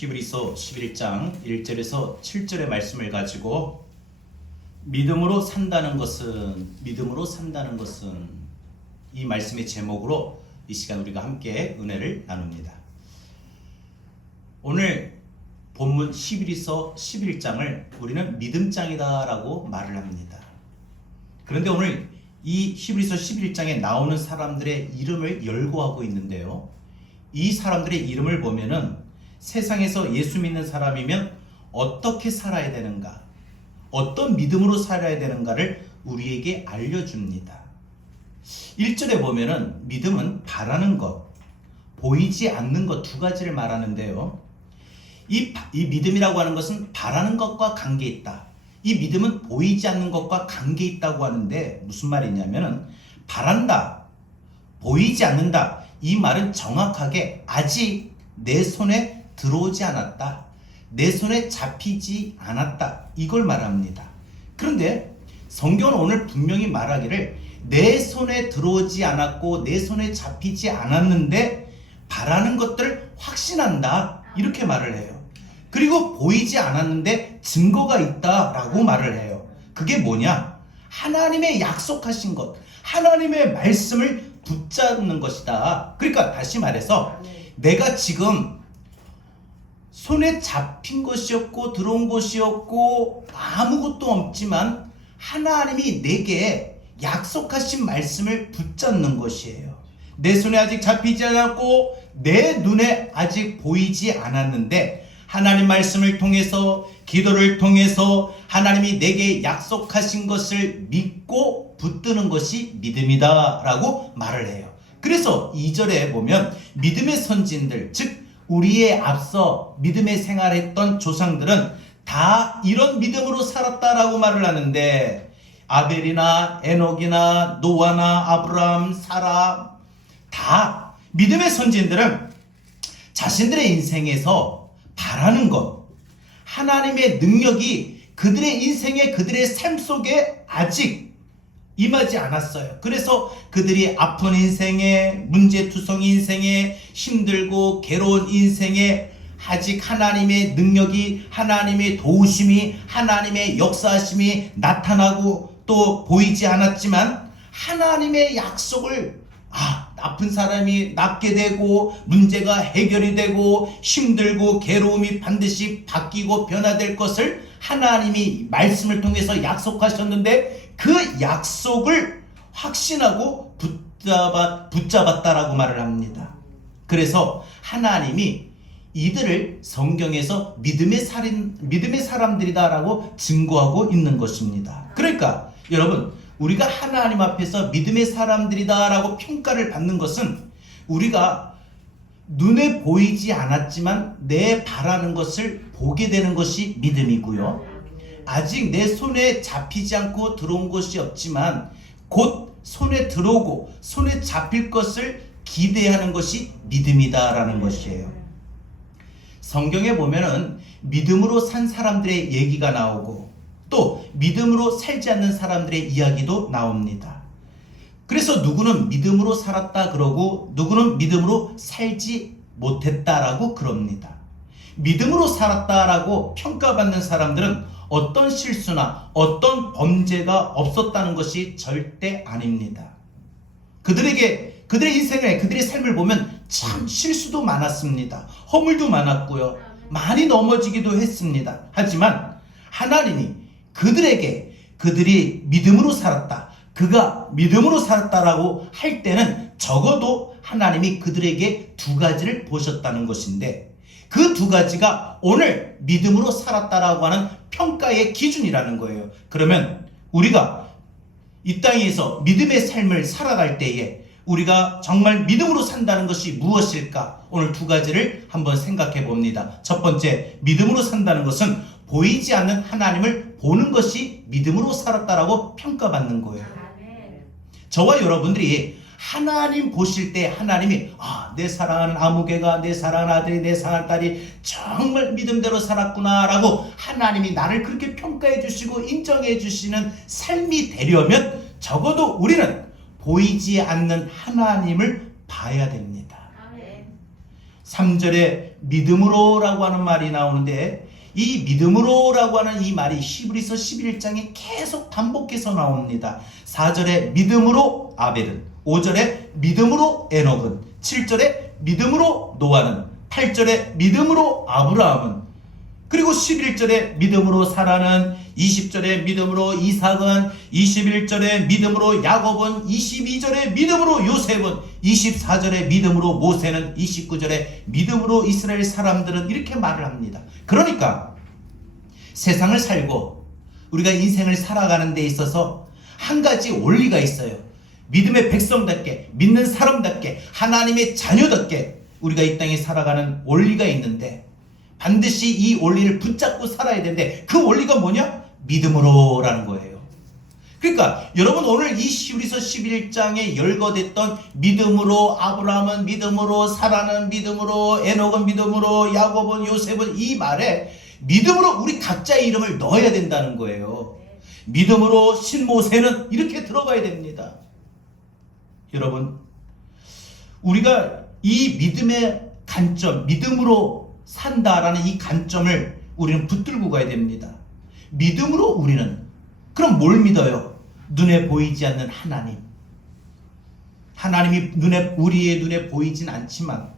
히브리서 11장 1절에서 7절의 말씀을 가지고 믿음으로 산다는 것은 이 말씀의 제목으로 이 시간 우리가 함께 은혜를 나눕니다. 오늘 본문 히브리서 11장을 우리는 믿음장이다 라고 말을 합니다. 그런데 오늘 이 히브리서 11장에 나오는 사람들의 이름을 열거하고 있는데요, 이 사람들의 이름을 보면은 세상에서 예수 믿는 사람이면 어떻게 살아야 되는가, 어떤 믿음으로 살아야 되는가를 우리에게 알려줍니다. 1절에 보면은 믿음은 바라는 것, 보이지 않는 것 두 가지를 말하는데요, 이 믿음이라고 하는 것은 바라는 것과 관계 있다. 이 믿음은 보이지 않는 것과 관계 있다고 하는데 무슨 말이냐면은 바란다, 보이지 않는다, 이 말은 정확하게 아직 내 손에 들어오지 않았다, 내 손에 잡히지 않았다, 이걸 말합니다. 그런데 성경은 오늘 분명히 말하기를 내 손에 들어오지 않았고 내 손에 잡히지 않았는데 바라는 것들을 확신한다, 이렇게 말을 해요. 그리고 보이지 않았는데 증거가 있다라고 말을 해요. 그게 뭐냐? 하나님의 약속하신 것, 하나님의 말씀을 붙잡는 것이다. 그러니까 다시 말해서 내가 지금 손에 잡힌 것이었고 들어온 것이었고 아무것도 없지만 하나님이 내게 약속하신 말씀을 붙잡는 것이에요. 내 손에 아직 잡히지 않았고 내 눈에 아직 보이지 않았는데 하나님 말씀을 통해서, 기도를 통해서 하나님이 내게 약속하신 것을 믿고 붙드는 것이 믿음이다 라고 말을 해요. 그래서 2절에 보면 믿음의 선진들, 즉 우리의 앞서 믿음의 생활했던 조상들은 다 이런 믿음으로 살았다라고 말을 하는데, 아벨이나 에녹이나 노아나 아브라함, 사라, 다 믿음의 선진들은 자신들의 인생에서 바라는 것, 하나님의 능력이 그들의 인생에, 그들의 삶 속에 아직 임하지 않았어요. 그래서 그들이 아픈 인생에, 문제투성 인생에, 힘들고 괴로운 인생에 아직 하나님의 능력이, 하나님의 도우심이, 하나님의 역사하심이 나타나고 또 보이지 않았지만 하나님의 약속을, 아픈 사람이 낫게 되고 문제가 해결이 되고 힘들고 괴로움이 반드시 바뀌고 변화될 것을 하나님이 말씀을 통해서 약속하셨는데 그 약속을 확신하고 붙잡았다라고 말을 합니다. 그래서 하나님이 이들을 성경에서 믿음의 사람들이다라고 증거하고 있는 것입니다. 그러니까 여러분, 우리가 하나님 앞에서 믿음의 사람들이다라고 평가를 받는 것은 우리가 눈에 보이지 않았지만 내 바라는 것을 보게 되는 것이 믿음이고요, 아직 내 손에 잡히지 않고 들어온 것이 없지만 곧 손에 들어오고 손에 잡힐 것을 기대하는 것이 믿음이다라는 것이에요. 성경에 보면은 믿음으로 산 사람들의 얘기가 나오고 또 믿음으로 살지 않는 사람들의 이야기도 나옵니다. 그래서 누구는 믿음으로 살았다 그러고 누구는 믿음으로 살지 못했다라고 그럽니다. 믿음으로 살았다라고 평가받는 사람들은 어떤 실수나 어떤 범죄가 없었다는 것이 절대 아닙니다. 그들의 인생에, 그들의 삶을 보면 참 실수도 많았습니다. 허물도 많았고요, 많이 넘어지기도 했습니다. 하지만 하나님이 그들에게 그들이 믿음으로 살았다, 그가 믿음으로 살았다라고 할 때는 적어도 하나님이 그들에게 두 가지를 보셨다는 것인데 그 두 가지가 오늘 믿음으로 살았다라고 하는 평가의 기준이라는 거예요. 그러면 우리가 이 땅에서 믿음의 삶을 살아갈 때에 우리가 정말 믿음으로 산다는 것이 무엇일까? 오늘 두 가지를 한번 생각해 봅니다. 첫 번째, 믿음으로 산다는 것은 보이지 않는 하나님을 보는 것이 믿음으로 살았다라고 평가받는 거예요. 저와 여러분들이 하나님 보실 때 하나님이 내 사랑하는 아무개가, 내 사랑하는 아들이, 내 사랑하는 딸이 정말 믿음대로 살았구나 라고 하나님이 나를 그렇게 평가해 주시고 인정해 주시는 삶이 되려면 적어도 우리는 보이지 않는 하나님을 봐야 됩니다. 3절에 믿음으로라고 하는 말이 나오는데, 이 믿음으로라고 하는 이 말이 히브리서 11장에 계속 반복해서 나옵니다. 4절에 믿음으로 아벨은, 5절에 믿음으로 에녹은, 7절에 믿음으로 노아는, 8절에 믿음으로 아브라함은, 그리고 11절에 믿음으로 사라는, 20절에 믿음으로 이삭은, 21절에 믿음으로 야곱은, 22절에 믿음으로 요셉은, 24절에 믿음으로 모세는, 29절에 믿음으로 이스라엘 사람들은, 이렇게 말을 합니다. 그러니까 세상을 살고 우리가 인생을 살아가는 데 있어서 한 가지 원리가 있어요. 믿음의 백성답게, 믿는 사람답게, 하나님의 자녀답게 우리가 이 땅에 살아가는 원리가 있는데, 반드시 이 원리를 붙잡고 살아야 되는데, 그 원리가 뭐냐? 믿음으로라는 거예요. 그러니까 여러분, 오늘 이 히브리서 11장에 열거됐던 믿음으로 아브라함은 믿음으로, 사라는 믿음으로, 에녹은 믿음으로, 야곱은, 요셉은, 이 말에 믿음으로 우리 각자의 이름을 넣어야 된다는 거예요. 믿음으로 신모세는 이렇게 들어가야 됩니다. 여러분, 우리가 이 믿음의 관점, 믿음으로 산다라는 이 관점을 우리는 붙들고 가야 됩니다. 믿음으로 우리는, 그럼 뭘 믿어요? 눈에 보이지 않는 하나님. 하나님이 우리의 눈에 보이진 않지만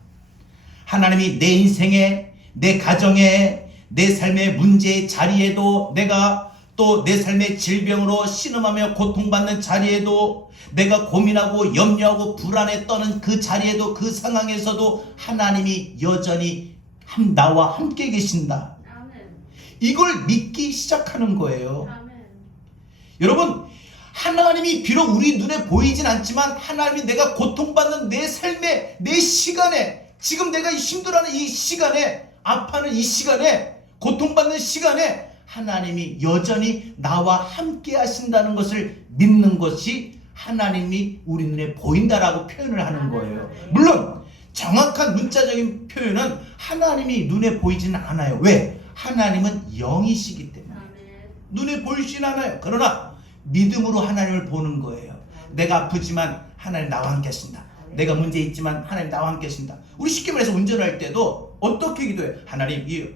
하나님이 내 인생에, 내 가정에, 내 삶의 문제의 자리에도, 내가 또 내 삶의 질병으로 신음하며 고통받는 자리에도, 내가 고민하고 염려하고 불안에 떠는 그 자리에도, 그 상황에서도 하나님이 여전히 나와 함께 계신다. 이걸 믿기 시작하는 거예요. 여러분, 하나님이 비록 우리 눈에 보이진 않지만 하나님이 내가 고통받는 내 삶에, 내 시간에, 지금 내가 힘들어하는 이 시간에, 아파하는 이 시간에, 고통받는 시간에 하나님이 여전히 나와 함께 하신다는 것을 믿는 것이 하나님이 우리 눈에 보인다라고 표현을 하는 거예요. 물론 정확한 문자적인 표현은 하나님이 눈에 보이지는 않아요. 왜? 하나님은 영이시기 때문에 눈에 보이진 않아요. 그러나 믿음으로 하나님을 보는 거예요. 내가 아프지만 하나님 나와 함께 하신다. 내가 문제 있지만 하나님 나와 함께 하신다. 우리 쉽게 말해서 운전할 때도 어떻게 기도해요? 하나님, 이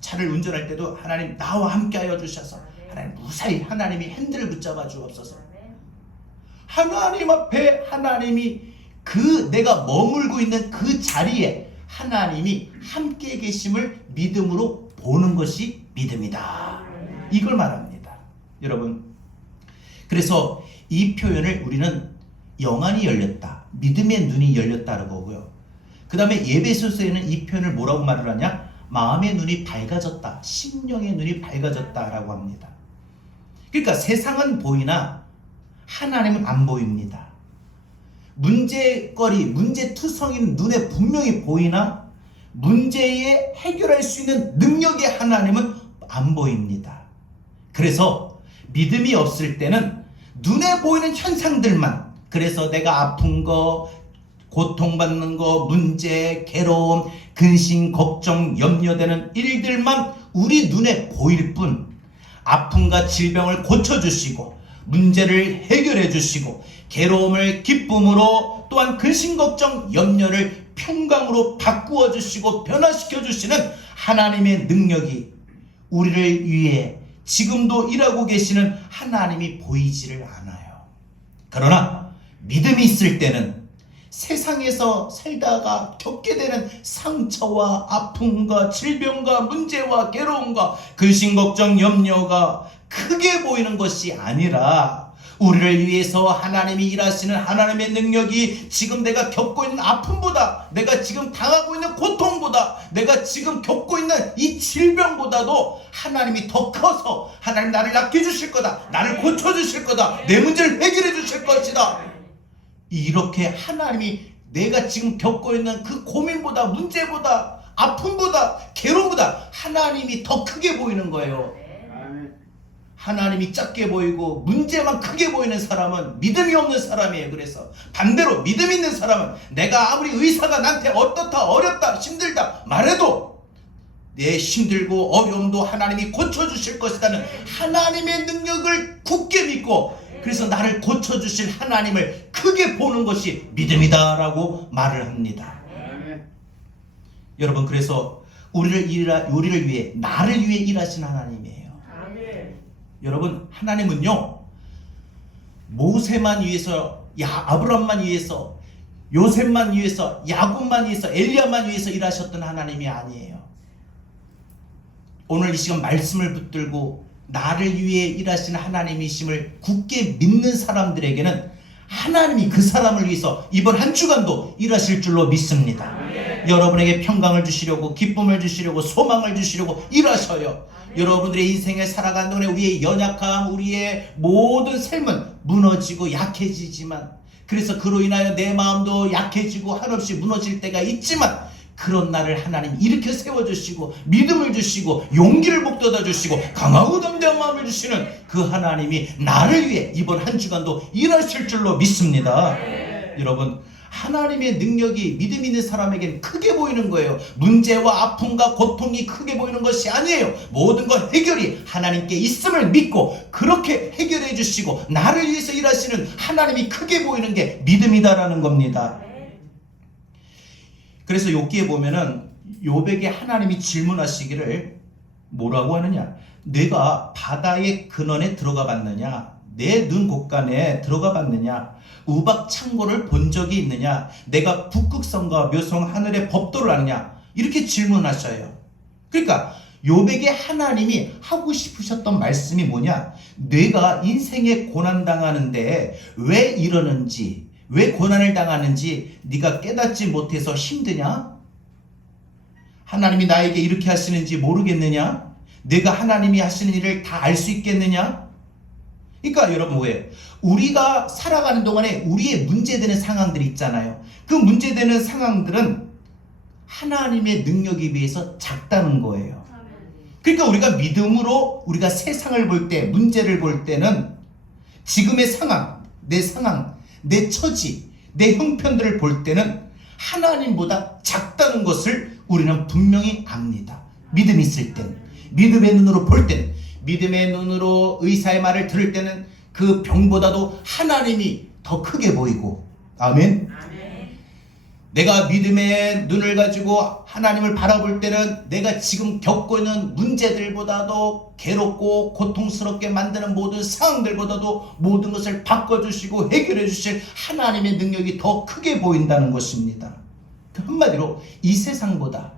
차를 운전할 때도 하나님 나와 함께 하여 주셔서 하나님 무사히 하나님이 핸들을 붙잡아 주옵소서. 하나님 앞에 하나님이 내가 머물고 있는 그 자리에 하나님이 함께 계심을 믿음으로 보는 것이 믿음이다. 이걸 말합니다. 여러분, 그래서 이 표현을 우리는 영안이 열렸다, 믿음의 눈이 열렸다고 보고요. 그 다음에 예배소서에는 이 표현을 뭐라고 말을 하냐? 마음의 눈이 밝아졌다, 심령의 눈이 밝아졌다라고 합니다. 그러니까 세상은 보이나 하나님은 안 보입니다. 문제거리, 문제투성이는 눈에 분명히 보이나 문제에 해결할 수 있는 능력의 하나님은 안 보입니다. 그래서 믿음이 없을 때는 눈에 보이는 현상들만, 그래서 내가 아픈 거, 고통받는 거, 문제, 괴로움, 근심, 걱정, 염려되는 일들만 우리 눈에 보일 뿐, 아픔과 질병을 고쳐주시고 문제를 해결해 주시고 괴로움을 기쁨으로, 또한 근심, 걱정, 염려를 평강으로 바꾸어 주시고 변화시켜 주시는 하나님의 능력이 우리를 위해 지금도 일하고 계시는 하나님이 보이지를 않아요. 그러나 믿음이 있을 때는 세상에서 살다가 겪게 되는 상처와 아픔과 질병과 문제와 괴로움과 근심, 걱정, 염려가 크게 보이는 것이 아니라 우리를 위해서 하나님이 일하시는 하나님의 능력이 지금 내가 겪고 있는 아픔보다, 내가 지금 당하고 있는 고통보다, 내가 지금 겪고 있는 이 질병보다도 하나님이 더 커서 하나님 나를 낫게 주실 거다, 나를 고쳐주실 거다, 내 문제를 해결해 주실 것이다. 이렇게 하나님이 내가 지금 겪고 있는 그 고민보다, 문제보다, 아픔보다, 괴로움보다 하나님이 더 크게 보이는 거예요. 하나님이 작게 보이고 문제만 크게 보이는 사람은 믿음이 없는 사람이에요. 그래서 반대로 믿음 있는 사람은 내가 아무리 의사가 나한테 어떻다, 어렵다, 힘들다 말해도 내 힘들고 어려움도 하나님이 고쳐주실 것이라는 하나님의 능력을 굳게 믿고, 그래서 나를 고쳐주실 하나님을 크게 보는 것이 믿음이다 라고 말을 합니다. 여러분, 그래서 우리를 위해, 나를 위해 일하신 하나님이에요. 아멘. 여러분, 하나님은요, 모세만 위해서, 아브람만 위해서, 요셉만 위해서, 야곱만 위해서, 엘리야만 위해서 일하셨던 하나님이 아니에요. 오늘 이 시간 말씀을 붙들고 나를 위해 일하시는 하나님이심을 굳게 믿는 사람들에게는 하나님이 그 사람을 위해서 이번 한 주간도 일하실 줄로 믿습니다. 아멘. 여러분에게 평강을 주시려고, 기쁨을 주시려고, 소망을 주시려고 일하셔요. 여러분들의 인생을 살아가는 동안에 우리의 연약함, 우리의 모든 삶은 무너지고 약해지지만, 그래서 그로 인하여 내 마음도 약해지고 한없이 무너질 때가 있지만, 그런 나를 하나님 일으켜 세워주시고 믿음을 주시고 용기를 북돋아 주시고 강하고 담대한 마음을 주시는 그 하나님이 나를 위해 이번 한 주간도 일하실 줄로 믿습니다. 여러분, 하나님의 능력이 믿음 있는 사람에게는 크게 보이는 거예요. 문제와 아픔과 고통이 크게 보이는 것이 아니에요. 모든 것 해결이 하나님께 있음을 믿고 그렇게 해결해 주시고 나를 위해서 일하시는 하나님이 크게 보이는 게 믿음이다라는 겁니다. 그래서 욥기에 보면은 욥에게 하나님이 질문하시기를 뭐라고 하느냐? 내가 바다의 근원에 들어가 봤느냐? 내 눈 곳간에 들어가 봤느냐? 우박 창고를 본 적이 있느냐? 내가 북극성과 묘성 하늘의 법도를 아느냐? 이렇게 질문하셔요. 그러니까 욥에게 하나님이 하고 싶으셨던 말씀이 뭐냐? 내가 인생에 고난 당하는데 왜 이러는지, 왜 고난을 당하는지 네가 깨닫지 못해서 힘드냐? 하나님이 나에게 이렇게 하시는지 모르겠느냐? 내가 하나님이 하시는 일을 다 알 수 있겠느냐? 그러니까 여러분, 왜? 우리가 살아가는 동안에 우리의 문제되는 상황들이 있잖아요. 그 문제되는 상황들은 하나님의 능력에 비해서 작다는 거예요. 그러니까 우리가 믿음으로 우리가 세상을 볼 때, 문제를 볼 때는 지금의 상황, 내 처지, 내 형편들을 볼 때는 하나님보다 작다는 것을 우리는 분명히 압니다. 믿음이 있을 때는, 믿음의 눈으로 볼 때는, 믿음의 눈으로 의사의 말을 들을 때는 그 병보다도 하나님이 더 크게 보이고, 아멘. 내가 믿음의 눈을 가지고 하나님을 바라볼 때는 내가 지금 겪고 있는 문제들보다도 괴롭고 고통스럽게 만드는 모든 상황들보다도 모든 것을 바꿔주시고 해결해 주실 하나님의 능력이 더 크게 보인다는 것입니다. 한마디로 이 세상보다,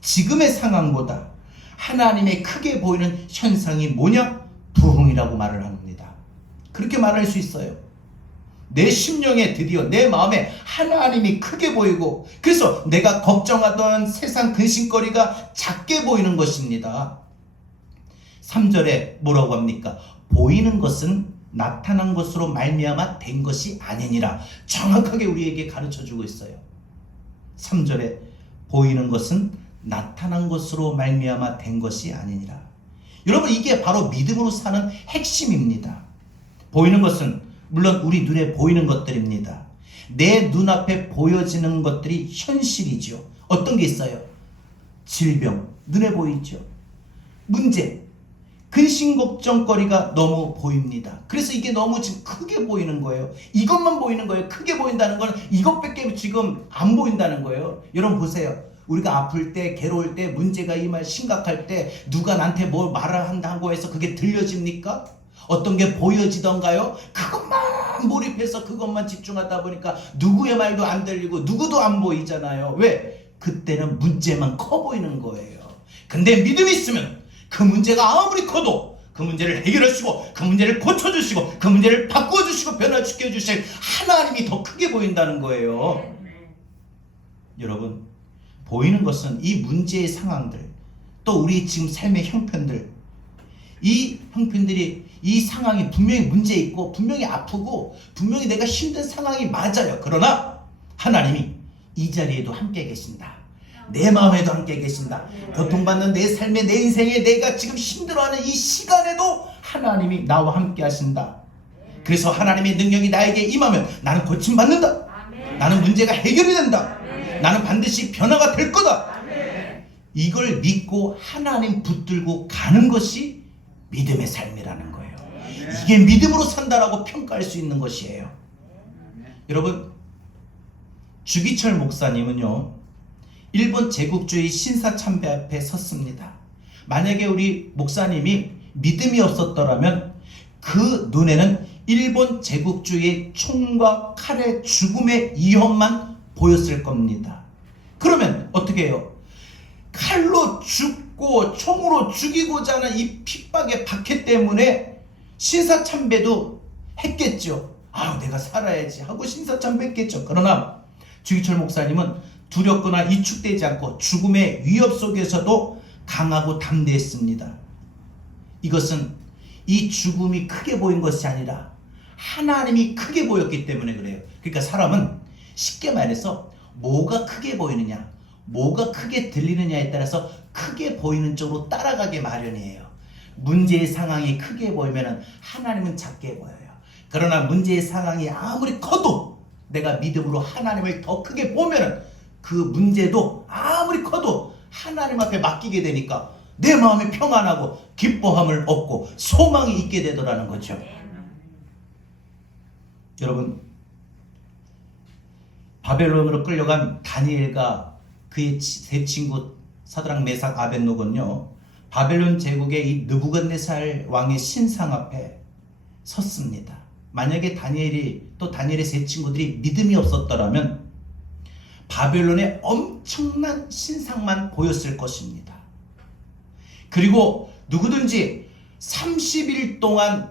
지금의 상황보다 하나님의 크게 보이는 현상이 뭐냐? 부흥이라고 말을 합니다. 그렇게 말할 수 있어요. 내 심령에, 드디어 내 마음에 하나님이 크게 보이고, 그래서 내가 걱정하던 세상 근심거리가 작게 보이는 것입니다. 3절에 뭐라고 합니까? 보이는 것은 나타난 것으로 말미암아 된 것이 아니니라. 정확하게 우리에게 가르쳐주고 있어요. 3절에 보이는 것은 나타난 것으로 말미암아 된 것이 아니니라. 여러분, 이게 바로 믿음으로 사는 핵심입니다. 보이는 것은 물론 우리 눈에 보이는 것들입니다. 내 눈앞에 보여지는 것들이 현실이죠. 어떤 게 있어요? 질병, 눈에 보이죠. 문제, 근심 걱정거리가 너무 보입니다. 그래서 이게 너무 지금 크게 보이는 거예요. 이것만 보이는 거예요. 크게 보인다는 건 이것밖에 지금 안 보인다는 거예요. 여러분 보세요. 우리가 아플 때, 괴로울 때, 문제가 임할 심각할 때 누가 나한테 뭘 말을 한다고 해서 그게 들려집니까? 어떤 게 보여지던가요? 그것만 몰입해서 그것만 집중하다 보니까 누구의 말도 안 들리고 누구도 안 보이잖아요. 왜? 그때는 문제만 커 보이는 거예요. 근데 믿음이 있으면 그 문제가 아무리 커도 그 문제를 해결하시고 그 문제를 고쳐주시고 그 문제를 바꿔주시고 변화시켜주실 하나님이 더 크게 보인다는 거예요. 여러분, 보이는 것은 이 문제의 상황들, 또 우리 지금 삶의 형편들, 이 형편들이, 이 상황이 분명히 문제 있고 분명히 아프고 분명히 내가 힘든 상황이 맞아요. 그러나 하나님이 이 자리에도 함께 계신다. 내 마음에도 함께 계신다. 고통받는 내 삶에, 내 인생에, 내가 지금 힘들어하는 이 시간에도 하나님이 나와 함께 하신다. 그래서 하나님의 능력이 나에게 임하면 나는 고침받는다. 나는 문제가 해결이 된다. 나는 반드시 변화가 될 거다. 이걸 믿고 하나님 붙들고 가는 것이 믿음의 삶이라는 거예요. 이게 믿음으로 산다라고 평가할 수 있는 것이에요. 여러분, 주기철 목사님은요, 일본 제국주의 신사참배 앞에 섰습니다. 만약에 우리 목사님이 믿음이 없었더라면 그 눈에는 일본 제국주의의 총과 칼의 죽음의 위험만 보였을 겁니다. 그러면 어떻게 해요? 칼로 죽고 총으로 죽이고자 하는 이 핍박의 박해 때문에 신사참배도 했겠죠. 아유, 내가 살아야지 하고 신사참배했겠죠. 그러나 주기철 목사님은 두렵거나 위축되지 않고 죽음의 위협 속에서도 강하고 담대했습니다. 이것은 이 죽음이 크게 보인 것이 아니라 하나님이 크게 보였기 때문에 그래요. 그러니까 사람은 쉽게 말해서 뭐가 크게 보이느냐, 뭐가 크게 들리느냐에 따라서 크게 보이는 쪽으로 따라가게 마련이에요. 문제의 상황이 크게 보이면 하나님은 작게 보여요. 그러나 문제의 상황이 아무리 커도 내가 믿음으로 하나님을 더 크게 보면 그 문제도 아무리 커도 하나님 앞에 맡기게 되니까 내 마음이 평안하고 기뻐함을 얻고 소망이 있게 되더라는 거죠. 여러분, 바벨론으로 끌려간 다니엘과 그의 세 친구 사드락 메삭 아벳노고는요, 바벨론 제국의 이 느부갓네살 왕의 신상 앞에 섰습니다. 만약에 다니엘이 또 다니엘의 세 친구들이 믿음이 없었더라면 바벨론의 엄청난 신상만 보였을 것입니다. 그리고 누구든지 30일 동안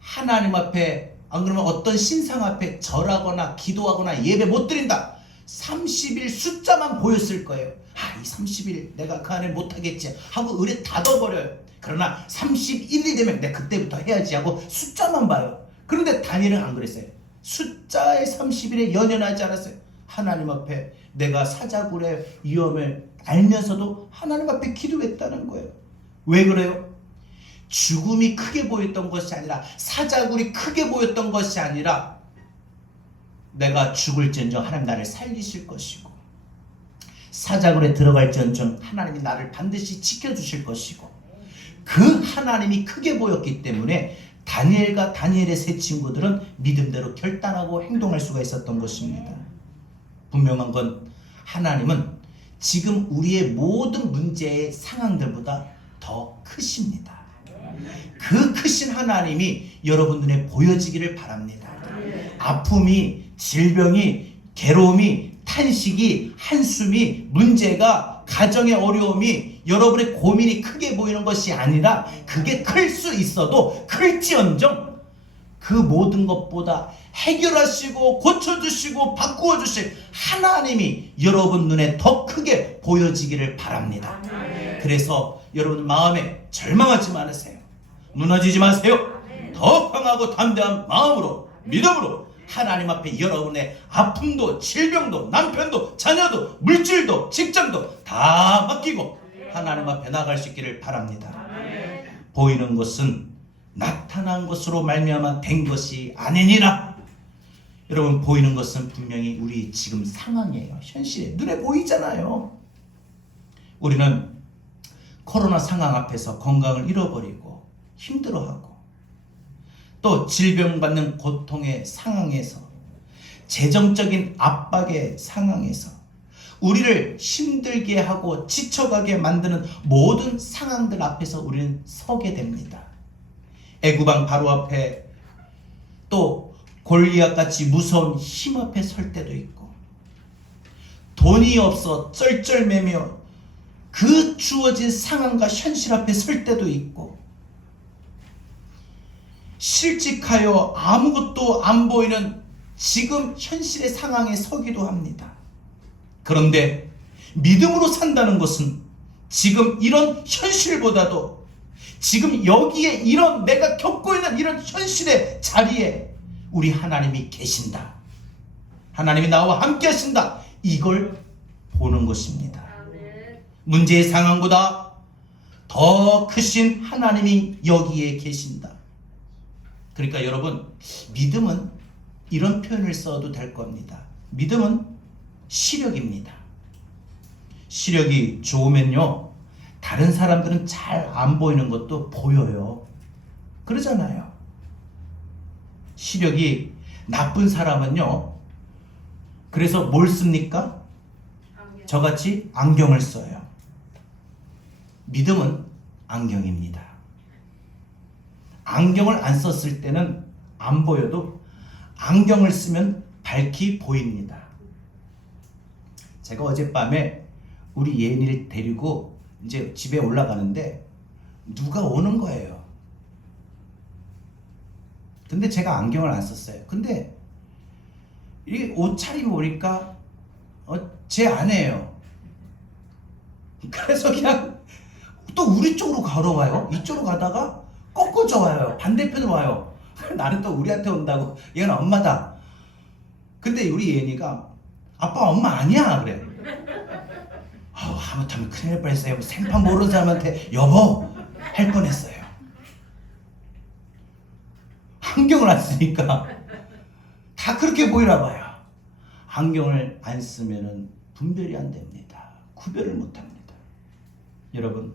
하나님 앞에, 안 그러면 어떤 신상 앞에 절하거나 기도하거나 예배 못 드린다, 30일 숫자만 보였을 거예요. 이 30일 내가 그 안에 못하겠지 하고 의뢰 닫아버려요. 그러나 31일이 되면 내가 그때부터 해야지 하고 숫자만 봐요. 그런데 다니엘은 안 그랬어요. 숫자의 30일에 연연하지 않았어요. 하나님 앞에 내가 사자굴의 위험을 알면서도 하나님 앞에 기도했다는 거예요. 왜 그래요? 죽음이 크게 보였던 것이 아니라, 사자굴이 크게 보였던 것이 아니라, 내가 죽을지언정 하나님 나를 살리실 것이고, 사자굴에 들어갈지언정 하나님이 나를 반드시 지켜주실 것이고, 그 하나님이 크게 보였기 때문에 다니엘과 다니엘의 세 친구들은 믿음대로 결단하고 행동할 수가 있었던 것입니다. 분명한 건 하나님은 지금 우리의 모든 문제의 상황들보다 더 크십니다. 그 크신 하나님이 여러분 눈에 보여지기를 바랍니다. 아픔이, 질병이, 괴로움이, 탄식이, 한숨이, 문제가, 가정의 어려움이, 여러분의 고민이 크게 보이는 것이 아니라, 그게 클 수 있어도 클지언정 그 모든 것보다 해결하시고 고쳐주시고 바꾸어주실 하나님이 여러분 눈에 더 크게 보여지기를 바랍니다. 그래서 여러분 마음에 절망하지 마세요. 무너지지 마세요. 더 강하고 담대한 마음으로, 믿음으로 하나님 앞에 여러분의 아픔도, 질병도, 남편도, 자녀도, 물질도, 직장도 다 맡기고 하나님 앞에 나갈 수 있기를 바랍니다. 보이는 것은 나타난 것으로 말미암아 된 것이 아니니라. 여러분, 보이는 것은 분명히 우리 지금 상황이에요. 현실에 눈에 보이잖아요. 우리는 코로나 상황 앞에서 건강을 잃어버리고 힘들어하고, 또 질병받는 고통의 상황에서, 재정적인 압박의 상황에서 우리를 힘들게 하고 지쳐가게 만드는 모든 상황들 앞에서 우리는 서게 됩니다. 애구방 바로 앞에, 또 골리앗같이 무서운 힘 앞에 설 때도 있고, 돈이 없어 쩔쩔매며 그 주어진 상황과 현실 앞에 설 때도 있고, 실직하여 아무것도 안 보이는 지금 현실의 상황에 서기도 합니다. 그런데 믿음으로 산다는 것은 지금 이런 현실보다도, 지금 여기에 이런 내가 겪고 있는 이런 현실의 자리에 우리 하나님이 계신다, 하나님이 나와 함께 하신다, 이걸 보는 것입니다. 문제의 상황보다 더 크신 하나님이 여기에 계신다. 그러니까 여러분, 믿음은 이런 표현을 써도 될 겁니다. 믿음은 시력입니다. 시력이 좋으면요, 다른 사람들은 잘 안 보이는 것도 보여요. 그러잖아요. 시력이 나쁜 사람은요, 그래서 뭘 씁니까? 저같이 안경을 써요. 믿음은 안경입니다. 안경을 안 썼을 때는 안 보여도 안경을 쓰면 밝히 보입니다. 제가 어젯밤에 우리 예은이를 데리고 이제 집에 올라가는데 누가 오는 거예요. 근데 제가 안경을 안 썼어요. 근데 이 옷차림을 보니까 제 아내예요. 그래서 그냥 또 우리 쪽으로 걸어와요. 이쪽으로 가다가 꺾어져 와요. 반대편으로 와요. 나는 또 우리한테 온다고. 얘는 엄마다. 근데 우리 예은이가 아빠 엄마 아니야 그래. 하마터면 큰일 날 뻔했어요. 생판 모르는 사람한테 여보 할 뻔했어요. 안경을 안 쓰니까 다 그렇게 보이나 봐요. 안경을 안 쓰면은 분별이 안 됩니다. 구별을 못 합니다. 여러분,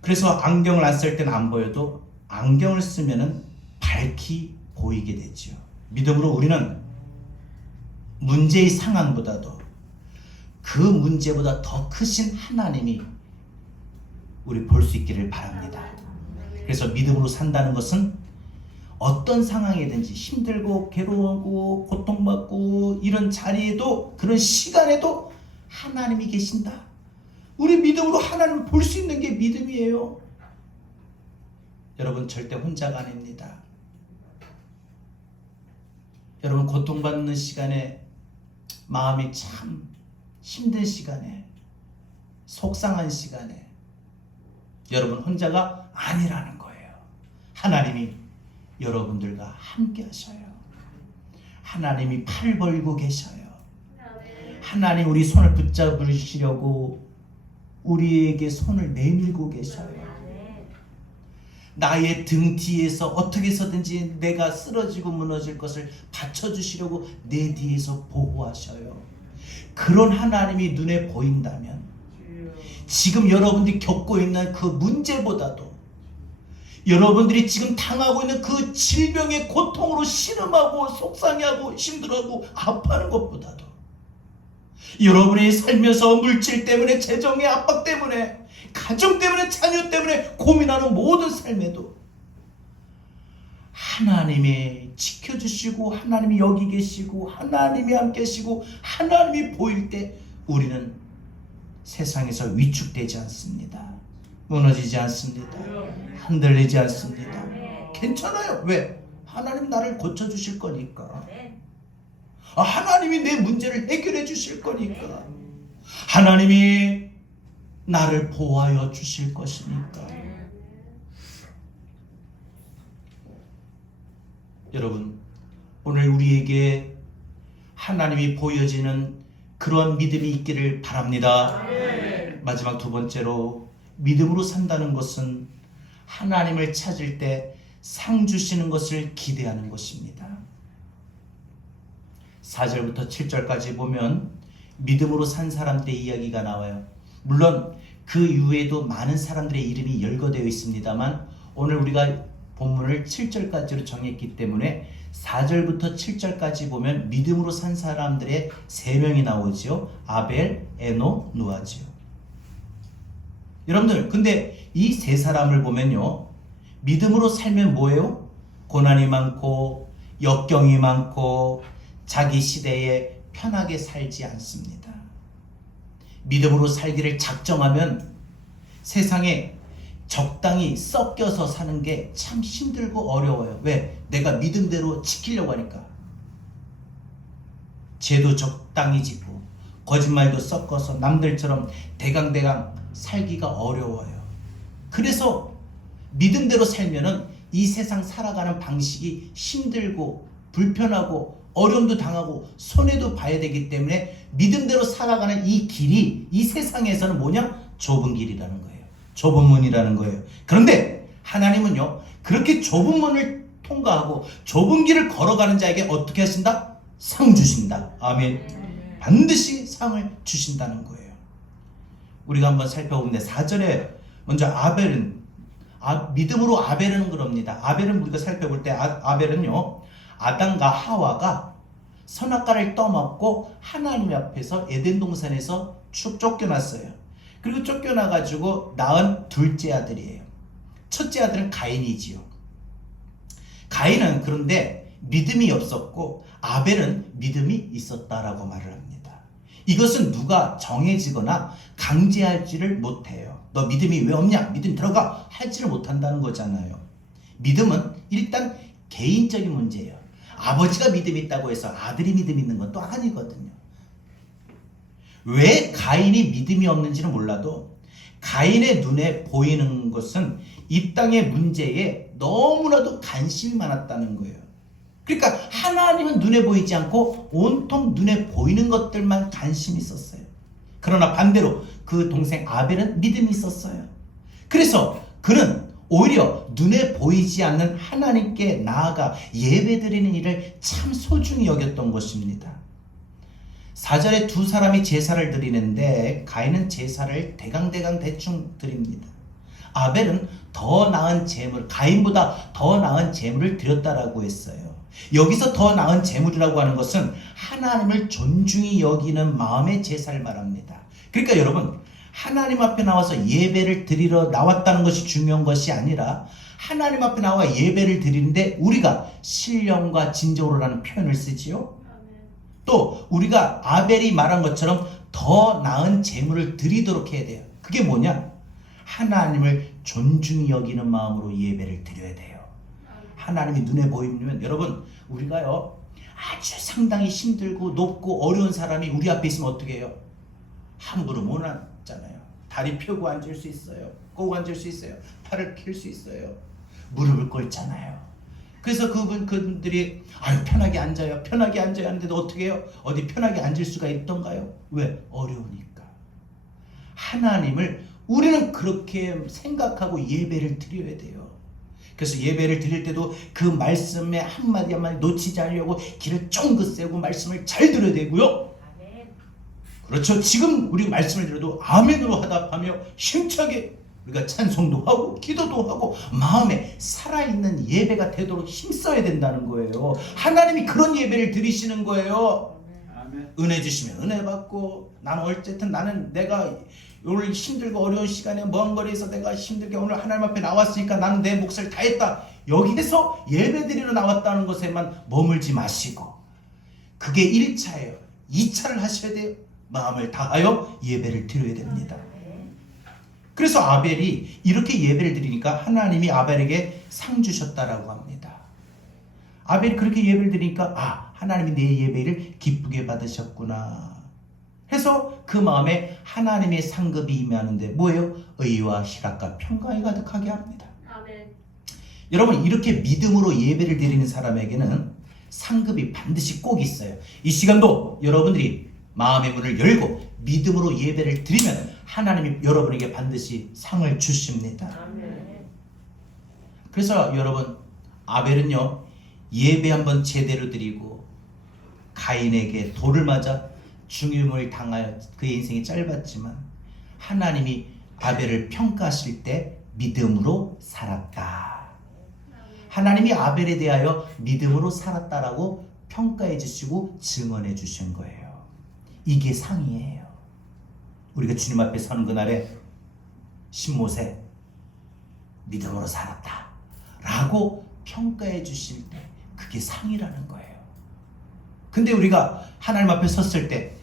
그래서 안경을 안 쓸 때는 안 보여도 안경을 쓰면은 밝히 보이게 되죠. 믿음으로 우리는 문제의 상황보다도 그 문제보다 더 크신 하나님이 우리 볼 수 있기를 바랍니다. 그래서 믿음으로 산다는 것은 어떤 상황이든지 힘들고 괴로우고 고통받고 이런 자리에도 그런 시간에도 하나님이 계신다. 우리 믿음으로 하나님을 볼 수 있는 게 믿음이에요. 여러분 절대 혼자가 아닙니다. 여러분 고통받는 시간에 마음이 참 힘든 시간에 속상한 시간에 여러분 혼자가 아니라는 거예요. 하나님이 여러분들과 함께 하셔요. 하나님이 팔 벌고 계셔요. 하나님 우리 손을 붙잡으시려고 우리에게 손을 내밀고 계셔요. 나의 등 뒤에서 어떻게 해서든지 내가 쓰러지고 무너질 것을 받쳐주시려고 내 뒤에서 보호하셔요. 그런 하나님이 눈에 보인다면 지금 여러분들이 겪고 있는 그 문제보다도 여러분들이 지금 당하고 있는 그 질병의 고통으로 신음하고 속상해하고 힘들어하고 아파하는 것보다도 여러분이 살면서 물질 때문에 재정의 압박 때문에 가정 때문에 자녀 때문에 고민하는 모든 삶에도 하나님이 지켜주시고 하나님이 여기 계시고 하나님이 함께 계시고 하나님이 보일 때 우리는 세상에서 위축되지 않습니다. 무너지지 않습니다. 흔들리지 않습니다. 괜찮아요. 왜? 하나님 나를 고쳐주실 거니까. 하나님이 내 문제를 해결해 주실 거니까. 하나님이 나를 보호하여 주실 것이니까. 여러분, 오늘 우리에게 하나님이 보여지는 그런 믿음이 있기를 바랍니다. 마지막 두 번째로 믿음으로 산다는 것은 하나님을 찾을 때 상 주시는 것을 기대하는 것입니다. 4절부터 7절까지 보면 믿음으로 산 사람들의 이야기가 나와요. 물론 그 이후에도 많은 사람들의 이름이 열거되어 있습니다만 오늘 우리가 본문을 7절까지로 정했기 때문에 4절부터 7절까지 보면 믿음으로 산 사람들의 3명이 나오죠. 아벨, 에노, 누아지요. 여러분들 근데 이 세 사람을 보면요, 믿음으로 살면 뭐예요? 고난이 많고 역경이 많고 자기 시대에 편하게 살지 않습니다. 믿음으로 살기를 작정하면 세상에 적당히 섞여서 사는 게 참 힘들고 어려워요. 왜? 내가 믿음대로 지키려고 하니까. 죄도 적당히 짓고 거짓말도 섞어서 남들처럼 대강대강 살기가 어려워요. 그래서 믿음대로 살면은 이 세상 살아가는 방식이 힘들고 불편하고 어려움도 당하고 손해도 봐야 되기 때문에 믿음대로 살아가는 이 길이 이 세상에서는 뭐냐? 좁은 길이라는 거예요. 좁은 문이라는 거예요. 그런데 하나님은요, 그렇게 좁은 문을 통과하고 좁은 길을 걸어가는 자에게 어떻게 하신다? 상 주신다. 아멘. 반드시 상을 주신다는 거예요. 우리가 한번 살펴보는데 4절에 먼저 아벨은 믿음으로 아벨은 그럽니다. 아벨은 우리가 살펴볼 때 아벨은요, 아담과 하와가 선악과를 떠먹고 하나님 앞에서 에덴 동산에서 쫓겨났어요. 그리고 쫓겨나가지고 낳은 둘째 아들이에요. 첫째 아들은 가인이지요. 가인은 그런데 믿음이 없었고 아벨은 믿음이 있었다라고 말을 합니다. 이것은 누가 정해지거나 강제하지를 못해요. 너 믿음이 왜 없냐? 믿음 들어가 하지를 못한다는 거잖아요. 믿음은 일단 개인적인 문제예요. 아버지가 믿음이 있다고 해서 아들이 믿음이 있는 건 또 아니거든요. 왜 가인이 믿음이 없는지는 몰라도 가인의 눈에 보이는 것은 이 땅의 문제에 너무나도 관심이 많았다는 거예요. 그러니까 하나님은 눈에 보이지 않고 온통 눈에 보이는 것들만 관심이 있었어요. 그러나 반대로 그 동생 아벨은 믿음이 있었어요. 그래서 그는 오히려 눈에 보이지 않는 하나님께 나아가 예배드리는 일을 참 소중히 여겼던 것입니다. 4절에 두 사람이 제사를 드리는데 가인은 제사를 대강 대충 드립니다. 아벨은 더 나은 제물, 가인보다 더 나은 제물을 드렸다라고 했어요. 여기서 더 나은 제물이라고 하는 것은 하나님을 존중히 여기는 마음의 제사를 말합니다. 그러니까 여러분, 하나님 앞에 나와서 예배를 드리러 나왔다는 것이 중요한 것이 아니라 하나님 앞에 나와 예배를 드리는데 우리가 신령과 진정으로라는 표현을 쓰지요. 또 우리가 아벨이 말한 것처럼 더 나은 제물을 드리도록 해야 돼요. 그게 뭐냐? 하나님을 존중히 여기는 마음으로 예배를 드려야 돼요. 하나님이 눈에 보이면 여러분, 우리가요 아주 상당히 힘들고 높고 어려운 사람이 우리 앞에 있으면 어떻게 해요? 함부로 못 앉잖아요. 다리 펴고 앉을 수 있어요. 꼭 앉을 수 있어요. 팔을 킬 수 있어요. 무릎을 꿇잖아요. 그래서 그분들이 아유 편하게 앉아요. 편하게 앉아야 하는데도 어떻게 해요? 어디 편하게 앉을 수가 있던가요? 왜? 어려우니까. 하나님을 우리는 그렇게 생각하고 예배를 드려야 돼요. 그래서 예배를 드릴 때도 그 말씀에 한마디 한마디 놓치지 않으려고 귀를 쫑긋 세우고 말씀을 잘 들어야 되고요. 그렇죠. 지금 우리 말씀을 들어도 아멘으로 하답하며 힘차게 우리가 찬송도 하고 기도도 하고 마음에 살아있는 예배가 되도록 힘써야 된다는 거예요. 하나님이 그런 예배를 드리시는 거예요. 아멘. 은혜 주시면 은혜 받고 나는 내가 오늘 힘들고 어려운 시간에 먼 거리에서 내가 힘들게 오늘 하나님 앞에 나왔으니까 나는 내 몫을 다했다. 여기에서 예배 드리러 나왔다는 것에만 머물지 마시고 그게 1차예요. 2차를 하셔야 돼요. 마음을 다하여 예배를 드려야 됩니다. 그래서 아벨이 이렇게 예배를 드리니까 하나님이 아벨에게 상 주셨다라고 합니다. 아벨이 그렇게 예배를 드리니까 하나님이 내 예배를 기쁘게 받으셨구나 해서 그 마음에 하나님의 상급이 임하는데 뭐예요? 의와 희락과 평강이 가득하게 합니다. 아멘. 여러분, 이렇게 믿음으로 예배를 드리는 사람에게는 상급이 반드시 꼭 있어요. 이 시간도 여러분들이 마음의 문을 열고 믿음으로 예배를 드리면 하나님이 여러분에게 반드시 상을 주십니다. 아멘. 그래서 여러분, 아벨은요 예배 한번 제대로 드리고 가인에게 돌을 맞아 죽임을 당하여 그의 인생이 짧았지만 하나님이 아벨을 평가하실 때 믿음으로 살았다. 하나님이 아벨에 대하여 믿음으로 살았다라고 평가해 주시고 증언해 주신 거예요. 이게 상이에요. 우리가 주님 앞에 서는 그날에 신모세 믿음으로 살았다 라고 평가해 주실 때 그게 상이라는 거예요. 근데 우리가 하나님 앞에 섰을 때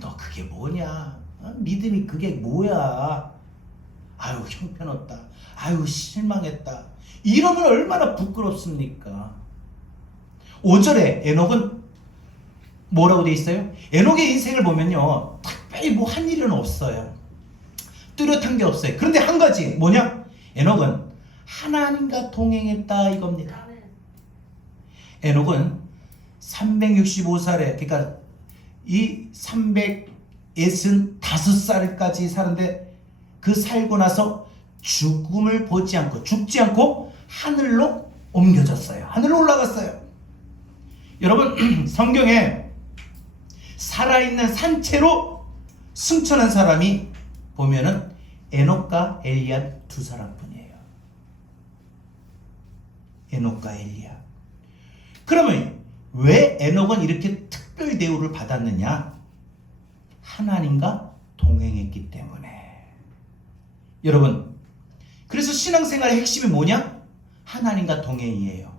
너 그게 뭐냐? 믿음이 그게 뭐야? 아유 형편없다. 아유 실망했다. 이러면 얼마나 부끄럽습니까? 5절에 에녹은 뭐라고 돼 있어요? 에녹의 인생을 보면요 특별히 뭐 한 일은 없어요. 뚜렷한 게 없어요. 그런데 한 가지 뭐냐? 에녹은 하나님과 동행했다 이겁니다. 에녹은 365살에 그러니까 이 365살까지 사는데 그 살고 나서 죽음을 보지 않고 죽지 않고 하늘로 옮겨졌어요. 하늘로 올라갔어요. 여러분 성경에 살아있는 산채로 승천한 사람이 보면은 에녹과 엘리야 두 사람뿐이에요. 에녹과 엘리야. 그러면 왜 에녹은 이렇게 특별 대우를 받았느냐? 하나님과 동행했기 때문에. 여러분, 그래서 신앙생활의 핵심이 뭐냐? 하나님과 동행이에요.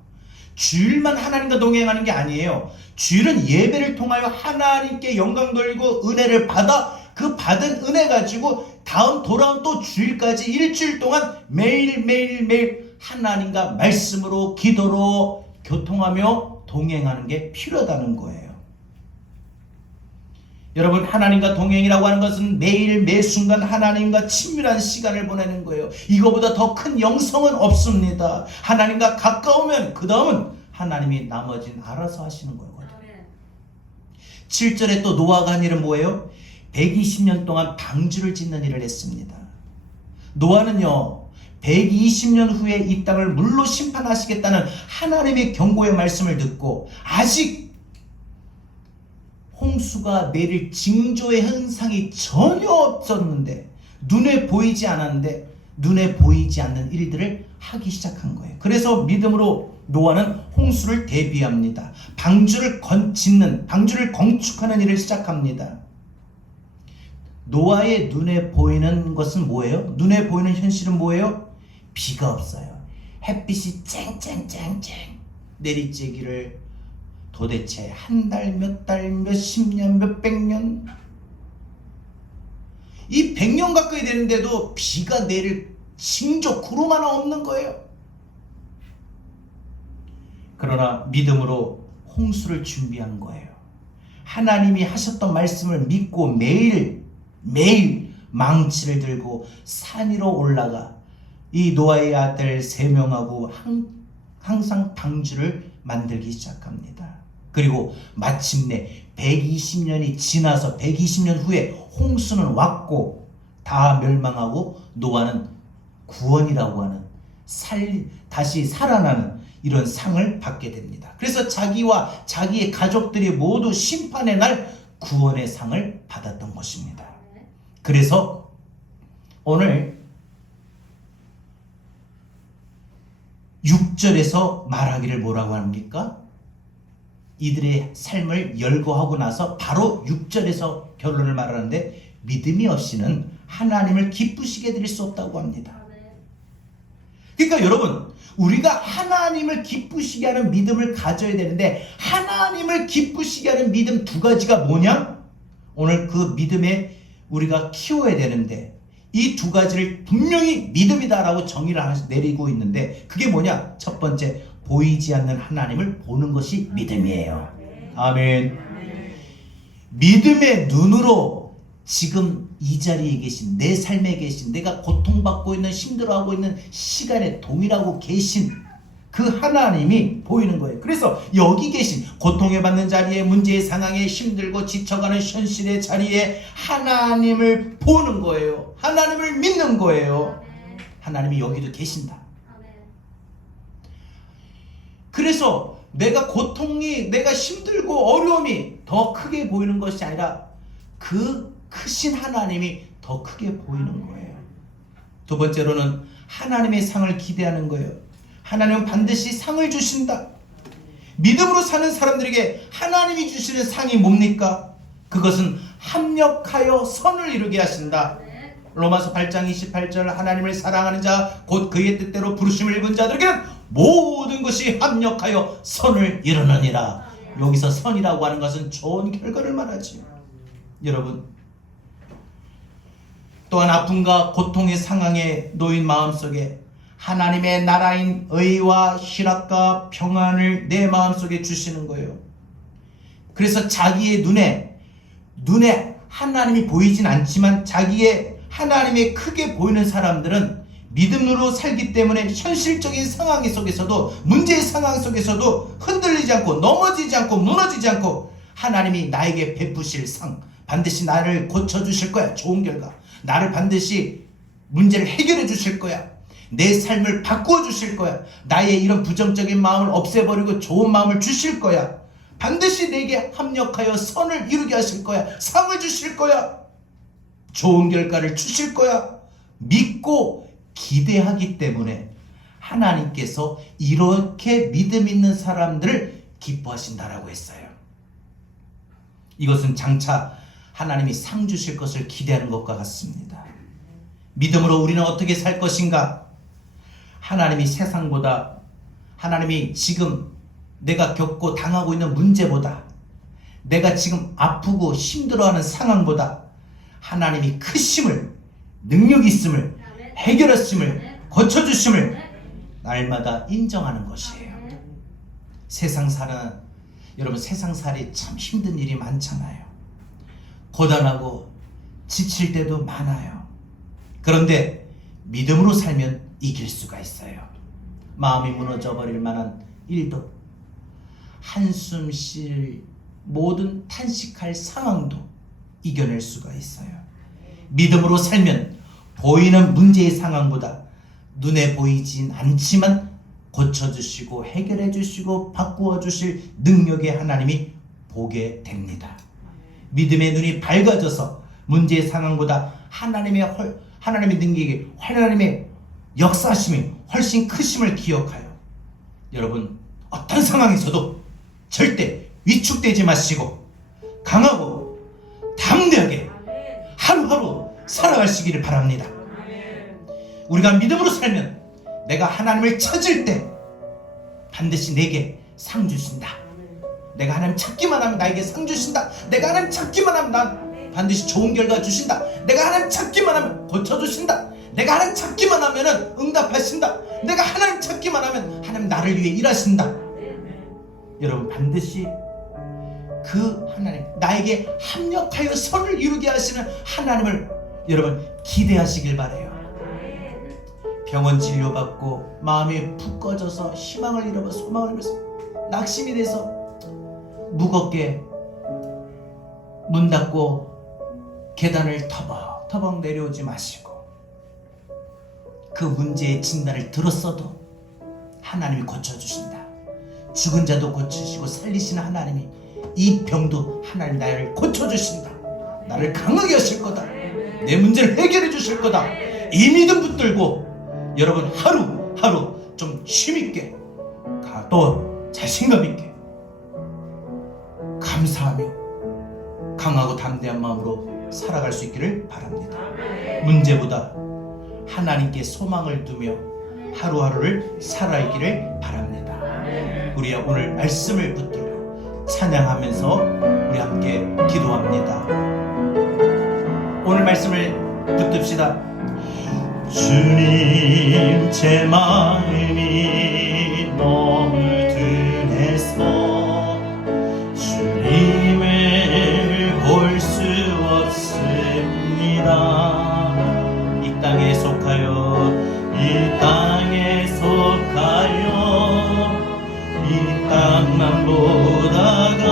주일만 하나님과 동행하는 게 아니에요. 주일은 예배를 통하여 하나님께 영광 돌리고 은혜를 받아 그 받은 은혜 가지고 다음 돌아온 또 주일까지 일주일 동안 매일 하나님과 말씀으로 기도로 교통하며 동행하는 게 필요하다는 거예요. 여러분, 하나님과 동행이라고 하는 것은 매일 매순간 하나님과 친밀한 시간을 보내는 거예요. 이거보다 더 큰 영성은 없습니다. 하나님과 가까우면 그 다음은 하나님이 나머지는 알아서 하시는 거예요. 7절에 또 노아가 한 일은 뭐예요? 120년 동안 방주를 짓는 일을 했습니다. 노아는요, 120년 후에 이 땅을 물로 심판하시겠다는 하나님의 경고의 말씀을 듣고 아직 홍수가 내릴 징조의 현상이 전혀 없었는데, 눈에 보이지 않았는데 눈에 보이지 않는 일들을 하기 시작한 거예요. 그래서 믿음으로 노아는 홍수를 대비합니다. 방주를 건축하는 일을 시작합니다. 노아의 눈에 보이는 것은 뭐예요? 눈에 보이는 현실은 뭐예요? 비가 없어요. 햇빛이 쨍쨍쨍쨍 내리쬐기를 도대체 한 달, 몇 달, 몇십 년, 몇백 년, 이 100년 가까이 되는데도 비가 내릴 징조 구름 하나 없는 거예요. 그러나 믿음으로 홍수를 준비한 거예요. 하나님이 하셨던 말씀을 믿고 매일 망치를 들고 산 위로 올라가 이 노아의 아들 3명하고 항상 방주를 만들기 시작합니다. 그리고 마침내 120년이 지나서 120년 후에 홍수는 왔고 다 멸망하고 노아는 구원이라고 하는 다시 살아나는 이런 상을 받게 됩니다. 그래서 자기와 자기의 가족들이 모두 심판의 날 구원의 상을 받았던 것입니다. 그래서 오늘 6절에서 말하기를 뭐라고 합니까? 이들의 삶을 열거하고 나서 바로 6절에서 결론을 말하는데, 믿음이 없이는 하나님을 기쁘시게 드릴 수 없다고 합니다. 그러니까 여러분, 우리가 하나님을 기쁘시게 하는 믿음을 가져야 되는데, 하나님을 기쁘시게 하는 믿음 2가지가 뭐냐? 오늘 그 믿음에 우리가 키워야 되는데, 이 2가지를 분명히 믿음이다라고 정의를 내리고 있는데, 그게 뭐냐? 첫 번째, 보이지 않는 하나님을 보는 것이 믿음이에요. 아멘. 믿음의 눈으로 지금 이 자리에 계신, 내 삶에 계신, 내가 고통받고 있는, 힘들어하고 있는 시간에 동일하고 계신 그 하나님이 보이는 거예요. 그래서 여기 계신 고통에 받는 자리에, 문제의 상황에, 힘들고 지쳐가는 현실의 자리에 하나님을 보는 거예요. 하나님을 믿는 거예요. 하나님이 여기도 계신다. 그래서 내가 고통이, 내가 힘들고 어려움이 더 크게 보이는 것이 아니라 그 크신 하나님이 더 크게 보이는 거예요. 2번째로는 하나님의 상을 기대하는 거예요. 하나님은 반드시 상을 주신다. 믿음으로 사는 사람들에게 하나님이 주시는 상이 뭡니까? 그것은 합력하여 선을 이루게 하신다. 로마서 8장 28절, 하나님을 사랑하는 자 곧 그의 뜻대로 부르심을 입은 자들에게는 모든 것이 합력하여 선을 이루느니라. 여기서 선이라고 하는 것은 좋은 결과를 말하지요. 여러분, 또한 아픔과 고통의 상황에 놓인 마음속에 하나님의 나라인 의와 희락과 평안을 내 마음속에 주시는 거예요. 그래서 자기의 눈에 하나님이 보이진 않지만 자기의 하나님이 크게 보이는 사람들은 믿음으로 살기 때문에 현실적인 상황 속에서도, 문제의 상황 속에서도 흔들리지 않고 넘어지지 않고 무너지지 않고, 하나님이 나에게 베푸실 상, 반드시 나를 고쳐주실 거야. 좋은 결과, 나를 반드시 문제를 해결해 주실 거야. 내 삶을 바꾸어 주실 거야. 나의 이런 부정적인 마음을 없애버리고 좋은 마음을 주실 거야. 반드시 내게 합력하여 선을 이루게 하실 거야. 상을 주실 거야. 좋은 결과를 주실 거야. 믿고 기대하기 때문에 하나님께서 이렇게 믿음 있는 사람들을 기뻐하신다라고 했어요. 이것은 장차 하나님이 상 주실 것을 기대하는 것과 같습니다. 믿음으로 우리는 어떻게 살 것인가? 하나님이 세상보다, 하나님이 지금 내가 겪고 당하고 있는 문제보다, 내가 지금 아프고 힘들어하는 상황보다 하나님이 크심을, 능력이 있음을, 해결하심을, 고쳐주심을 날마다 인정하는 것이에요. 세상 사는, 여러분 세상살이 참 힘든 일이 많잖아요. 고단하고 지칠 때도 많아요. 그런데 믿음으로 살면 이길 수가 있어요. 마음이 무너져 버릴 만한 일도, 한숨 쉴 모든 탄식할 상황도 이겨낼 수가 있어요. 믿음으로 살면 보이는 문제의 상황보다 눈에 보이진 않지만 고쳐주시고 해결해주시고 바꾸어주실 능력의 하나님이 보게 됩니다. 믿음의 눈이 밝아져서 문제의 상황보다 하나님의 능력이, 하나님의 역사심이 훨씬 크심을 기억하여 여러분 어떤 상황에서도 절대 위축되지 마시고 강하고 담대하게 하루하루 살아가시기를 바랍니다. 우리가 믿음으로 살면 내가 하나님을 찾을 때 반드시 내게 상 주신다. 내가 하나님 찾기만 하면 나에게 상 주신다. 내가 하나님 찾기만 하면 난 반드시 좋은 결과 주신다. 내가 하나님 찾기만 하면 고쳐주신다. 내가 하나님 찾기만 하면 응답하신다. 내가 하나님 찾기만 하면 하나님 나를 위해 일하신다. 여러분 반드시 그 하나님, 나에게 합력하여 선을 이루게 하시는 하나님을 여러분 기대하시길 바라요. 병원 진료받고 마음이 푹 꺼져서 희망을 잃어버 소망을 잃어서 낙심이 돼서 무겁게 문 닫고 계단을 터벅터벅 내려오지 마시고, 그 문제의 진단을 들었어도 하나님이 고쳐주신다. 죽은 자도 고치시고 살리시는 하나님이 이 병도 하나님 나를 고쳐주신다. 나를 강하게 하실 거다. 내 문제를 해결해 주실 거다. 이 믿음 붙들고 여러분 하루하루 좀 힘있게, 또 자신감 있게 감사하며 강하고 담대한 마음으로 살아갈 수 있기를 바랍니다. 문제보다 하나님께 소망을 두며 하루하루를 살아있기를 바랍니다. 우리 오늘 말씀을 붙들고 찬양하면서 우리 함께 기도합니다. 오늘 말씀을 붙듭시다. 주님, 제 마음이 너무 둔해서 주님을 볼 수 없습니다. 이 땅에 속하여 이 땅만 보다가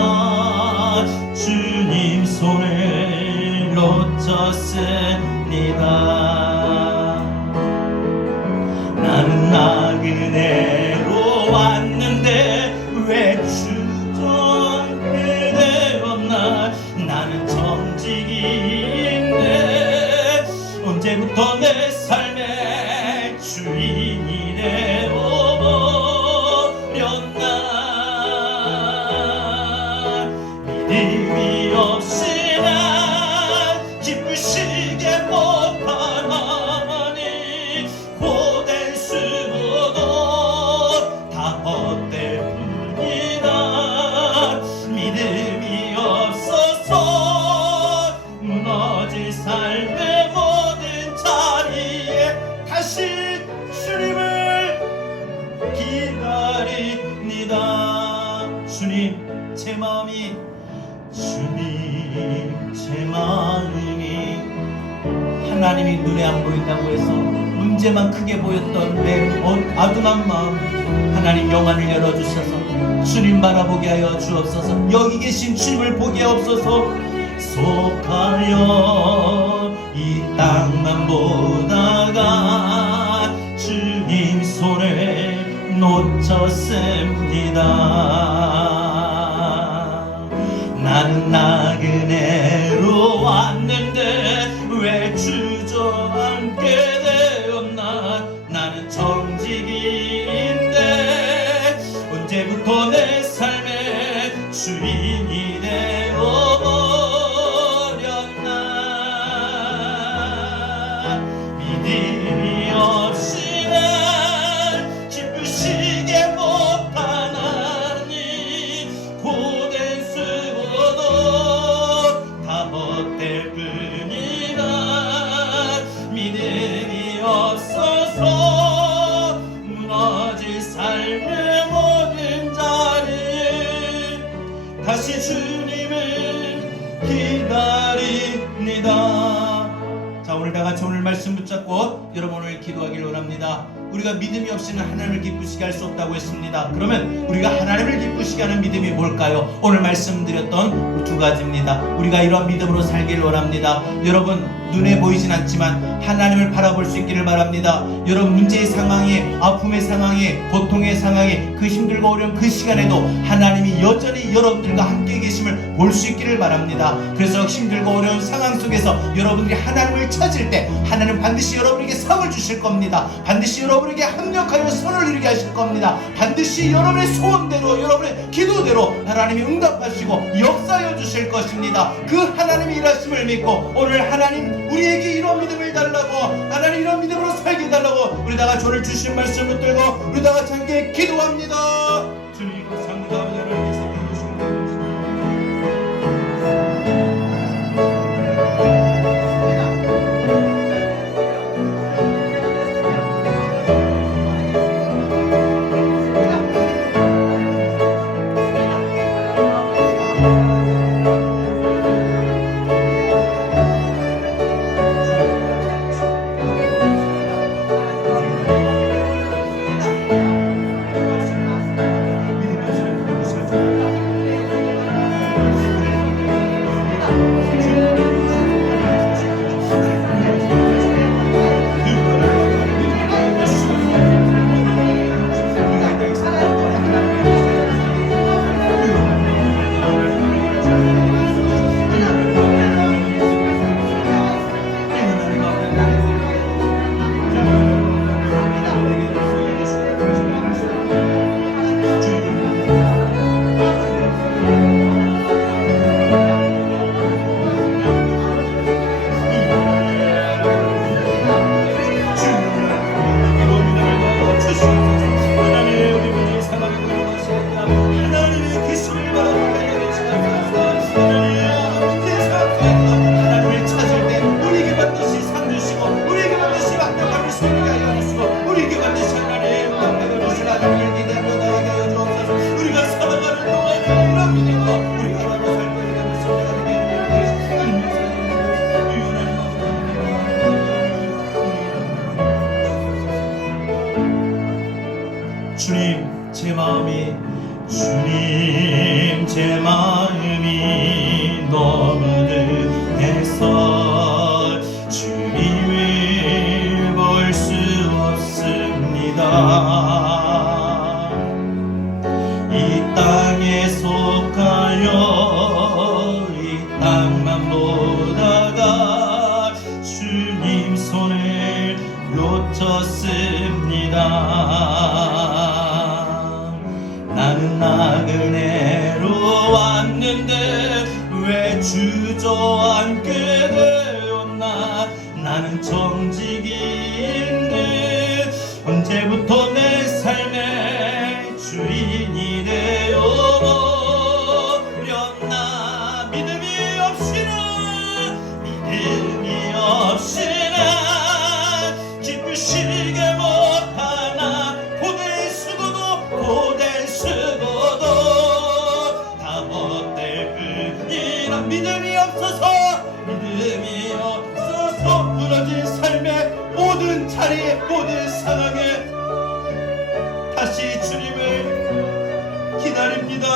주님 손을 놓쳤습니다. 나는 나그네로 왔는데 왜 주저하게 되었나. 나는 정직인데 언제부터 내 삶의 주인이 되어버렸나. 믿음이 없이 난 기쁘시게 못하나니 고된 수고도 다 헛될 뿐이다. 믿음이 없어서 무너진 삶의 모든 자리에 다시 주님을 기다립니다. 주님, 제 마음이 하나님이 눈에 안 보인다고 해서 문제만 크게 보였던 내 아둔한 마음, 하나님 영안을 열어주셔서 주님 바라보게 하여 주옵소서. 여기 계신 주님을 보게 하옵소서. 속하여 이 땅만 보다가 주님 손을 놓쳤습니다. 나는 나그네로 왔는데 왜 주저앉게 되었나. 나는 정직인데 언제부터 내 삶에 오늘 다 같이 오늘 말씀 붙잡고 여러분 오늘 기도하길 원합니다. 우리가 믿음이 없이는 하나님을 기쁘시게 할 수 없다고 했습니다. 그러면 우리가 하나님을 기쁘시게 하는 믿음이 뭘까요? 오늘 말씀드렸던 두 가지입니다. 우리가 이런 믿음으로 살길 원합니다. 여러분 눈에 보이진 않지만 하나님을 바라볼 수 있기를 바랍니다. 여러분 문제의 상황에, 아픔의 상황에, 고통의 상황에, 그 힘들고 어려운 그 시간에도 하나님이 여전히 여러분들과 함께 계심을 볼 수 있기를 바랍니다. 그래서 힘들고 어려운 상황 속에서 여러분들이 하나님을 찾을 때 하나님 반드시 여러분에게 상을 주실 겁니다. 반드시 여러분에게 합력하여 선을 이루게 하실 겁니다. 반드시 여러분의 소원대로, 여러분의 기도대로 하나님이 응답하시고 역사하여 주실 것입니다. 그 하나님의 일하심을 믿고 오늘 하나님 우리에게 이런 믿음을 달라고, 하나님 이런 믿음으로 살게 달라고 우리 다같이 오늘 주신 말씀 붙들고 우리 다같이 함께 기도합니다. 주님 감사합니다. 하나님 생각해 주신 주님 제 마음이 너무 능해서 주님을 볼 수 없습니다. 이 땅에 속하여 이 땅만 보다가 주님 손을 놓쳤습니다. 나는 나그네로 왔는데 왜 주저앉게 되었나. 나는 정직인데 언제부터 내 삶의 주인이 되어버렸나. 믿음이 없이는 기쁘시게 못하나. 고된 수고도 다 못될 뿐이라. 믿음이 없어서 무너진 삶의 모든 자리에, 모든 상황에 다시 주님을 기다립니다.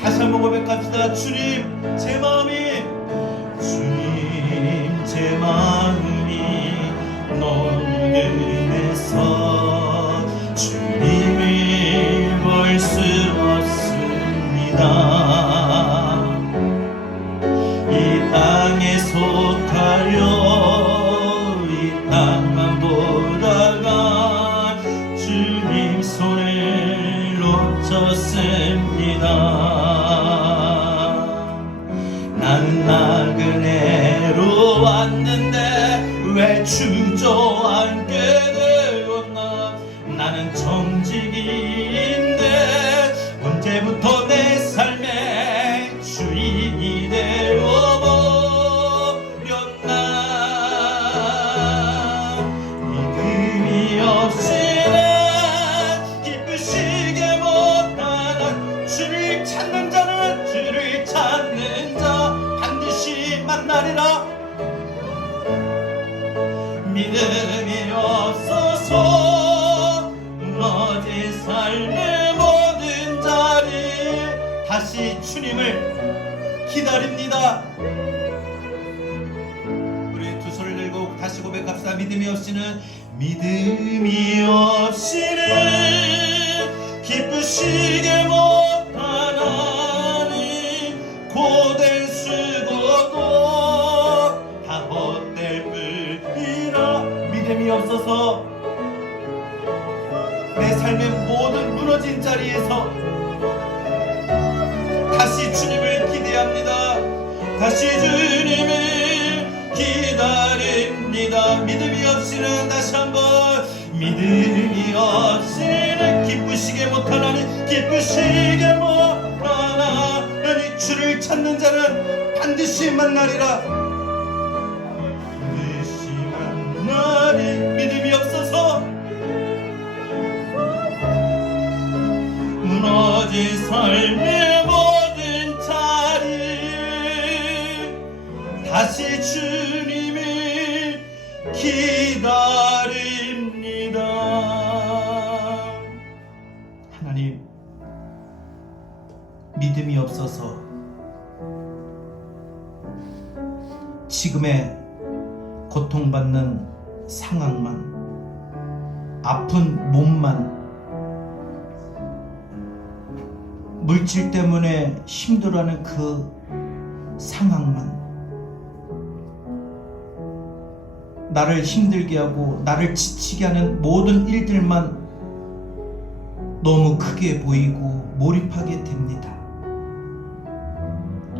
다시 한번 고백합시다. 주님 제 마음이 너무 능해서 주님을 볼 수 없습니다. 이 땅에 속하여 이 땅만 보다가 주님 손을 놓쳤습니다. 나는 나그네로 왔는데 왜 주저앉게 되었나. 나는 정직인데 언제부터 내 삶의 주인이 되어버렸나. 믿음이 없이는 기쁘시게 못하나. 주를 찾는 자는 주를 찾는 자 반드시 만나리라. 믿음이 없어서 무너진 삶의 모든 자리 다시 주님을 기다립니다. 우리 두 손을 들고 다시 고백합시다. 믿음이 없이는 기쁘시게 못하나니 고된 수고도 다 헛될 뿐이라. 믿음이 없어서 내 삶의 모든 무너진 자리에서 다시 주님을 기대합니다. 다시 주님을 기다립니다. 믿음이 없이는 다시 한번 믿음이 없이는 기쁘시게 못하나니 주를 찾는 자는 반드시 만나리라. 반드시 만나리. 믿음이 없어서 무너진 삶의 모든 자리 다시 주님을 기다립니다. 하나님, 믿음이 없어서 지금의 고통받는 상황만, 아픈 몸만, 물질 때문에 힘들어하는 그 상황만, 나를 힘들게 하고 나를 지치게 하는 모든 일들만 너무 크게 보이고 몰입하게 됩니다.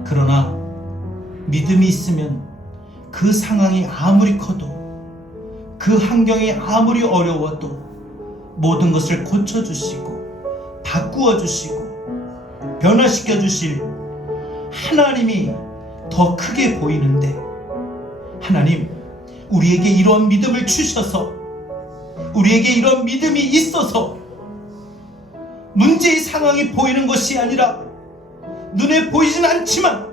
그러나 믿음이 있으면 그 상황이 아무리 커도, 그 환경이 아무리 어려워도 모든 것을 고쳐주시고 바꾸어 주시고 변화시켜 주실 하나님이 더 크게 보이는데, 하나님, 우리에게 이런 믿음을 주셔서, 우리에게 이런 믿음이 있어서 문제의 상황이 보이는 것이 아니라 눈에 보이진 않지만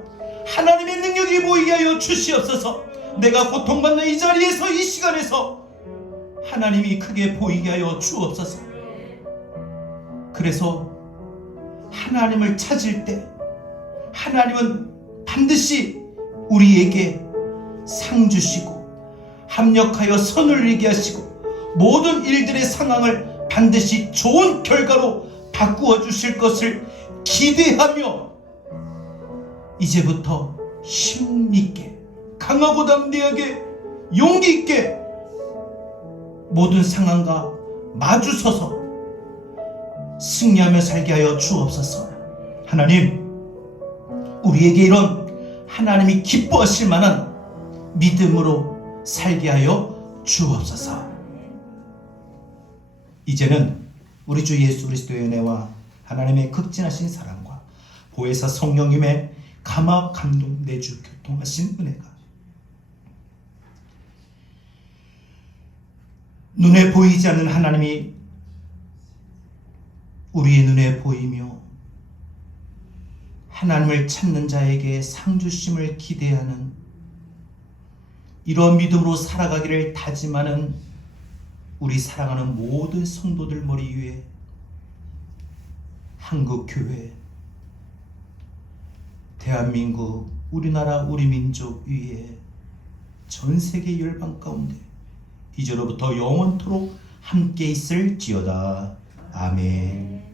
하나님의 능력이 보이게 하여 주시옵소서. 내가 고통받는 이 자리에서, 이 시간에서 하나님이 크게 보이게 하여 주옵소서. 그래서 하나님을 찾을 때 하나님은 반드시 우리에게 상 주시고 합력하여 선을 이루게 하시고 모든 일들의 상황을 반드시 좋은 결과로 바꾸어 주실 것을 기대하며 이제부터 힘있게, 강하고 담대하게, 용기 있게 모든 상황과 마주서서 승리하며 살게 하여 주옵소서. 하나님, 우리에게 이런 하나님이 기뻐하실 만한 믿음으로 살게 하여 주옵소서. 이제는 우리 주 예수 그리스도의 은혜와 하나님의 극진하신 사랑과 보혜사 성령님의 감화 감동 내주 교통하신 은혜가 눈에 보이지 않는 하나님이 우리의 눈에 보이며 하나님을 찾는 자에게 상 주심을 기대하는 이런 믿음으로 살아가기를 다짐하는 우리 사랑하는 모든 성도들 머리 위에 한국교회, 대한민국, 우리나라, 우리 민족 위에 전세계 열방 가운데 이제로부터 영원토록 함께 있을지어다. 아멘.